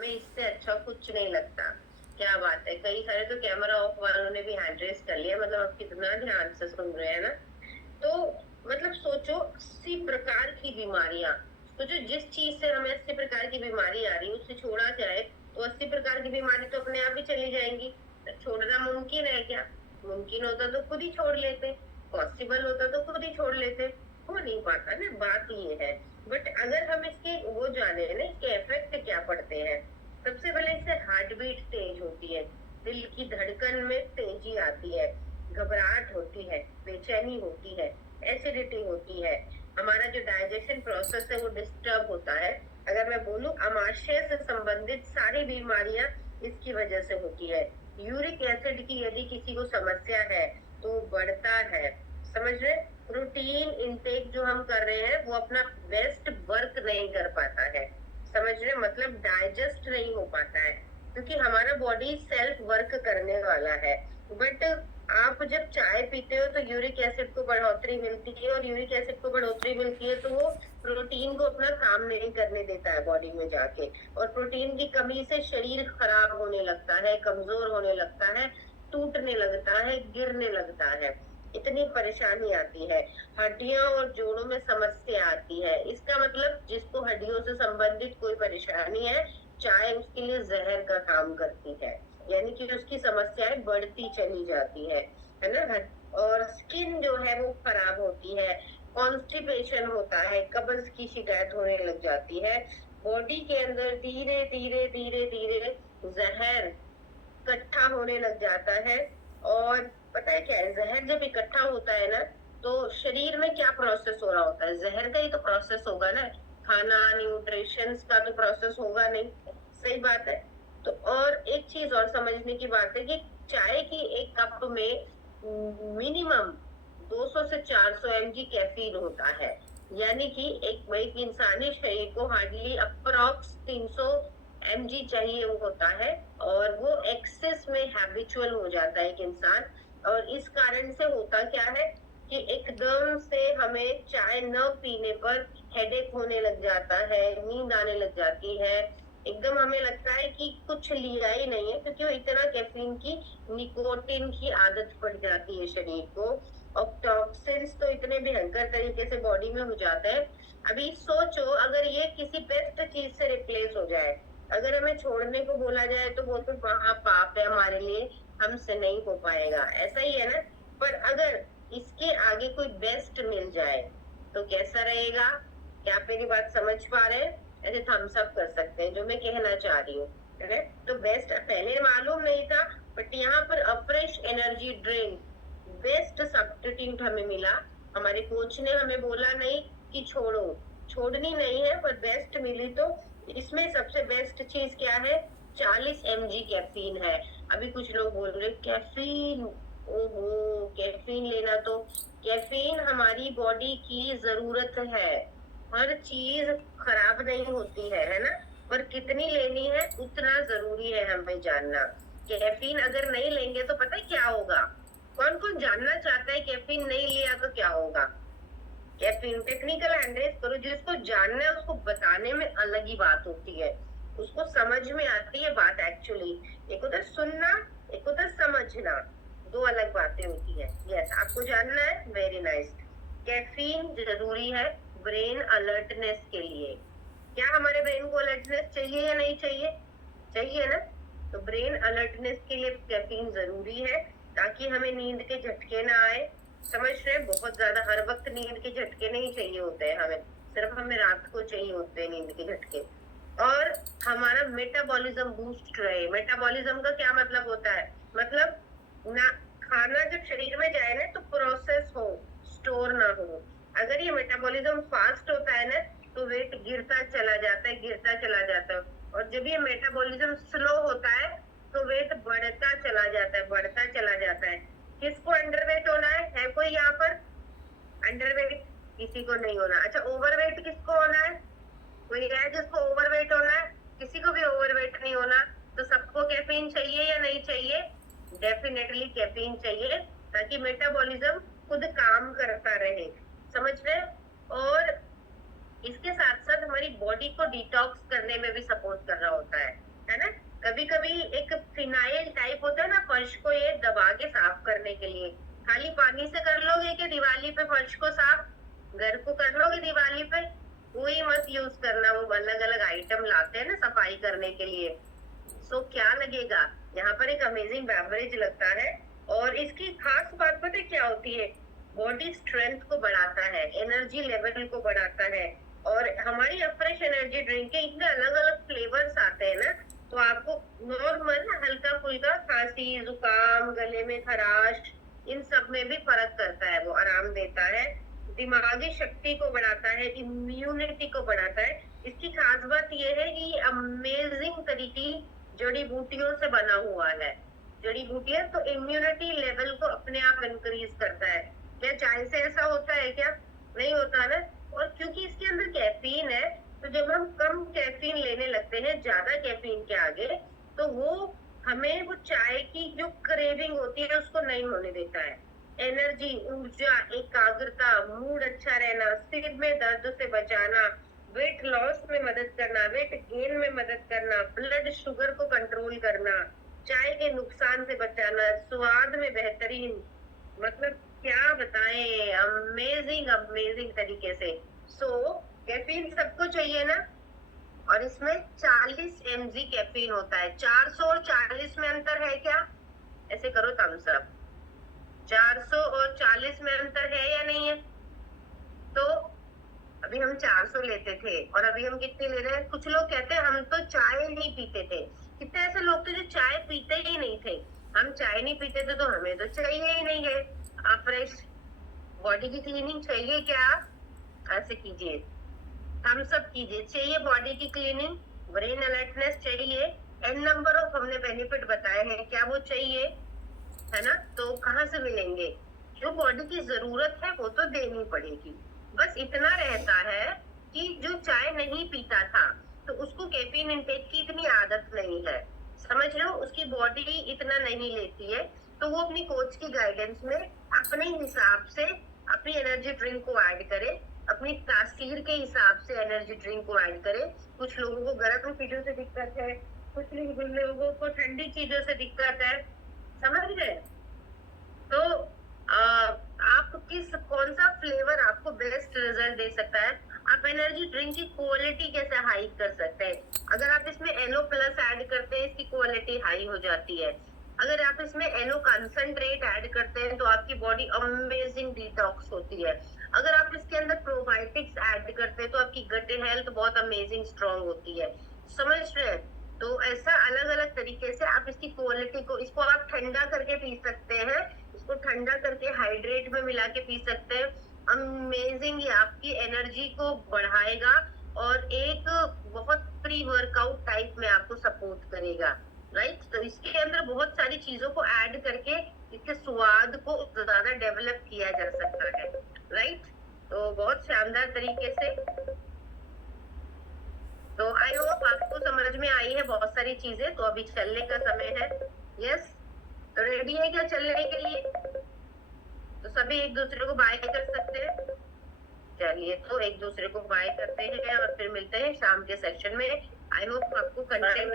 हमें इससे अच्छा कुछ नहीं लगता। क्या बात है, कई सारे तो कैमरा ऑफ वालों ने भी हैंड रेस कर लिया, मतलब आप कितना ध्यान से सुन रहे हैं ना। तो मतलब सोचो 80 प्रकार की बीमारियां, सोचो जिस चीज से हमें 80 प्रकार की बीमारी आ रही है उससे छोड़ा जाए तो 80 प्रकार की बीमारी तो अपने आप ही चली जाएंगी। तो छोड़ना मुमकिन है क्या? मुमकिन होता तो खुद ही छोड़ लेते, पॉसिबल होता तो खुद ही छोड़ लेते। हो नहीं पाता ना, बात ये है। बट अगर हम इसके वो जाने ना, इसके इफेक्ट क्या पड़ते हैं। सबसे पहले इससे हार्ट बीट तेज होती है, दिल की धड़कन में तेजी आती है, घबराहट होती है, बेचैनी होती है, एसिडिटी होती है, हमारा जो डाइजेशन प्रोसेस है वो डिस्टर्ब होता है। अगर मैं बोलूं अमाशय से संबंधित सारी बीमारियां इसकी वजह से होती है। यूरिक एसिड की यदि किसी को समस्या है तो बढ़ता है, समझ रहे। प्रोटीन इनटेक जो हम कर रहे हैं वो अपना बेस्ट वर्क नहीं कर पाता है, समझ रहे, मतलब डाइजेस्ट नहीं हो पाता है, क्योंकि हमारा बॉडी सेल्फ वर्क करने वाला है। बट आप जब चाय पीते हो तो यूरिक एसिड को बढ़ोतरी मिलती है, और यूरिक एसिड को बढ़ोतरी मिलती है तो वो प्रोटीन को अपना काम नहीं करने देता है बॉडी में जाके, और प्रोटीन की कमी से शरीर खराब होने लगता है, कमजोर होने लगता है, टूटने लगता है, गिरने लगता है, इतनी परेशानी आती है। हड्डियां और जोड़ों में समस्या आती है। इसका मतलब जिसको हड्डियों से संबंधित कोई परेशानी है, चाय उसके लिए जहर का काम करती है, यानी कि उसकी समस्याएं बढ़ती चली जाती है ना। और स्किन जो है वो खराब होती है, कॉन्स्टिपेशन होता है, कब्ज की शिकायत होने लग जाती है, बॉडी के अंदर धीरे धीरे धीरे धीरे जहर इकट्ठा होने लग जाता है। और पता है क्या है, जहर जब इकट्ठा होता है ना तो शरीर में क्या प्रोसेस हो रहा होता है, जहर का ही तो प्रोसेस होगा ना, खाना न्यूट्रिशन का तो प्रोसेस होगा नहीं, सही बात है। तो और एक चीज और समझने की बात है कि चाय की एक कप में मिनिमम 200 से 400 mg कैफीन होता है, यानी कि एक इंसानी शरीर को हार्डली अप्रॉक्स 300 mg चाहिए होता है, और वो एक्सेस में हैबिचुअल हो जाता है एक इंसान। और इस कारण से होता क्या है कि एकदम से हमें चाय न पीने पर हेडेक होने लग जाता है, नींद आने लग जाती है, एकदम हमें लगता है कि कुछ लिया ही नहीं है, क्योंकि वो इतना कैफीन की, निकोटिन की आदत पड़ जाती है शरीर को। और टॉक्सिन्स तो इतने भयंकर तरीके से बॉडी में हो जाते हैं। अभी सोचो अगर ये किसी बेस्ट चीज से रिप्लेस हो जाए, अगर हमें छोड़ने को बोला जाए तो वो तो महा पाप है हमारे लिए, हमसे नहीं हो पाएगा, ऐसा ही है ना। पर अगर इसके आगे कोई बेस्ट मिल जाए तो कैसा रहेगा? क्या आप मेरी बात समझ पा रहे हैं? ऐसे थम्स अप कर सकते हैं जो मैं कहना चाह रही हूँ, है। तो बेस्ट पहले मालूम नहीं था, बट यहाँ पर afresh energy drink best substitute हमें मिला। हमारे कोच ने हमें बोला नहीं कि छोड़ो, छोड़नी नहीं है, पर बेस्ट मिली। तो इसमें सबसे बेस्ट चीज क्या है, 40 mg कैफीन है। अभी कुछ लोग बोल रहे कैफीन, ओहो कैफीन लेना, तो कैफीन हमारी बॉडी की जरूरत है, हर चीज खराब नहीं होती है ना, पर कितनी लेनी है उतना जरूरी है हमें जानना। कैफीन अगर नहीं लेंगे तो पता है क्या होगा? कौन कौन जानना चाहता है कैफीन नहीं लिया तो क्या होगा? कैफीन टेक्निकल एंड्रेस करो, जिसको जानना है उसको बताने में अलग ही बात होती है, उसको समझ में आती है बात एक्चुअली। एक होता है सुनना, एक होता है समझना, दो अलग बातें होती है। यस, आपको जानना है, वेरी नाइस। कैफीन जरूरी है ब्रेन अलर्टनेस के लिए। क्या हमारे ब्रेन को अलर्टनेस चाहिए या नहीं चाहिए? चाहिए ना। तो ब्रेन अलर्टनेस के लिए कैफीन जरूरी है, ताकि हमें नींद के झटके ना आए, समझ रहे हैं? बहुत ज्यादा हर वक्त नींद के झटके नहीं चाहिए होते हैं हमें, सिर्फ हमें रात को चाहिए होते हैं नींद के झटके। और हमारा मेटाबॉलिज्म बूस्ट रहे। मेटाबॉलिज्म का क्या मतलब होता है? मतलब ना, खाना जब शरीर में जाए ना तो प्रोसेस हो, स्टोर ना हो। अगर ये मेटाबॉलिज्म फास्ट होता है ना तो वेट गिरता चला जाता है, गिरता चला जाता है। और जब ये मेटाबॉलिज्म स्लो होता है तो वेट बढ़ता चला जाता है, बढ़ता चला जाता है। किसको अंडरवेट होना है कोई यहाँ पर? अंडरवेट किसी को नहीं होना। अच्छा, ओवरवेट किसको होना है? कोई है जिसको ओवरवेट होना है? किसी को भी ओवरवेट नहीं होना। तो सबको कैफीन चाहिए या नहीं चाहिए? डेफिनेटली कैफीन चाहिए, ताकि मेटाबॉलिज्म खुद काम करता रहे, समझ रहे? और इसके साथ साथ हमारी बॉडी को डिटॉक्स करने में भी सपोर्ट कर रहा होता है। फिनाइल टाइप होता है ना, फर्श को ये दबा के साफ करने के लिए। खाली पानी से कर लोगे कि दिवाली पे फर्श को साफ, घर को कर लोगे दिवाली पे, वही मत यूज करना। वो अलग अलग आइटम लाते हैं ना सफाई करने के लिए। सो क्या लगेगा, यहाँ पर एक अमेजिंग बेवरेज लगता है। और इसकी खास बात पता है क्या होती है, बॉडी स्ट्रेंथ को बढ़ाता है, एनर्जी लेवल को बढ़ाता है। और हमारी फ्रेश एनर्जी ड्रिंक के इतने अलग अलग फ्लेवर्स आते हैं ना, तो आपको नॉर्मल हल्का फुल्का खांसी, जुकाम, गले में खराश, इन सब में भी फर्क करता है, वो आराम देता है, दिमागी शक्ति को बढ़ाता है, इम्यूनिटी को बढ़ाता है। इसकी खास बात यह है कि अमेजिंग तरीके जड़ी बूटियों से बना हुआ है। जड़ी बूटियां तो इम्यूनिटी लेवल को अपने आप इंक्रीज करता है। क्या चाय से ऐसा होता है क्या? नहीं होता ना। और क्योंकि इसके अंदर कैफीन है, तो जब हम कम कैफीन लेने लगते हैं ज्यादा कैफीन के आगे, तो वो हमें वो चाय की जो क्रेविंग होती है उसको नहीं होने देता है। एनर्जी, ऊर्जा, एकाग्रता, मूड अच्छा रहना, सिर में दर्द से बचाना, वेट लॉस में मदद करना, वेट गेन में मदद करना, ब्लड शुगर को कंट्रोल करना, चाय के नुकसान से बचाना, स्वाद में बेहतरीन, मतलब क्या बताएं, अमेजिंग अमेजिंग तरीके से। सो कैफीन सबको चाहिए ना, और इसमें 40 mg कैफीन होता है। 400 और 40 में अंतर है क्या? ऐसे करो थम्स अप। 400 और 40 में अंतर है या नहीं है? तो अभी हम 400 लेते थे और अभी हम कितने ले रहे हैं? कुछ लोग कहते हैं हम तो चाय नहीं पीते थे। कितने ऐसे लोग थे जो चाय पीते ही नहीं थे। हम चाय नहीं पीते थे तो हमें तो चाहिए ही नहीं है। आप फ्रेश बॉडी की क्लीनिंग चाहिए क्या? ऐसे कीजिए, थम्स अप कीजिए। चाहिए बॉडी की क्लीनिंग, ब्रेन अलर्टनेस चाहिए, एन नंबर ऑफ हमने बेनिफिट बताए हैं, क्या वो चाहिए? है ना। तो कहाँ से मिलेंगे? जो बॉडी की जरूरत है वो तो देनी पड़ेगी। बस इतना रहता है कि जो चाय नहीं पीता था तो उसको कैफीन इंटेक की इतनी आदत नहीं है, समझ रहे हो, उसकी बॉडी इतना नहीं लेती है, तो वो अपनी कोच की गाइडेंस में अपने हिसाब से अपनी एनर्जी ड्रिंक को ऐड करे, अपनी तासीर के हिसाब से एनर्जी ड्रिंक को ऐड करे। कुछ लोगों को गर्म चीजों से दिक्कत है, कुछ लोगों को ठंडी चीजों से दिक्कत है, समझ रहे? तो आप कौन सा फ्लेवर आपको बेस्ट रिजल्ट दे सकता है? आप एनर्जी ड्रिंक की क्वालिटी कैसे हाई कर सकते हैं? अगर आप इसमें एलो प्लस ऐड करते हैं, इसकी क्वालिटी हाई हो जाती है। अगर आप इसमें एलो कंसंट्रेट ऐड करते हैं तो आपकी बॉडी अमेजिंग डिटॉक्स होती है। अगर आप इसके अंदर प्रोबायोटिक्स ऐड करते हैं तो आपकी गट हेल्थ बहुत अमेजिंग स्ट्रांग होती है, समझ रहे हैं? तो ऐसा अलग अलग तरीके से आप इसकी क्वालिटी को, इसको आप ठंडा करके पी सकते हैं, इसको ठंडा करके हाइड्रेट में मिला के पी सकते हैं। अमेजिंग, ये आपकी एनर्जी को बढ़ाएगा और एक बहुत प्री वर्कआउट टाइप में आपको सपोर्ट करेगा, राइट। तो इसके अंदर बहुत सारी चीजों को ऐड करके इसके स्वाद को ज्यादा डेवलप किया जा सकता है, राइट। तो बहुत शानदार तरीके से, तो आई होप आपको समझ में आई है बहुत सारी चीजें। तो अभी चलने का समय है। यस, तो रेडी है क्या चलने के लिए? तो सभी एक दूसरे को बाय कर सकते हैं। चलिए, तो एक दूसरे को बाय करते हैं और फिर मिलते हैं शाम के सेक्शन में। आई होप आपको कंटेंट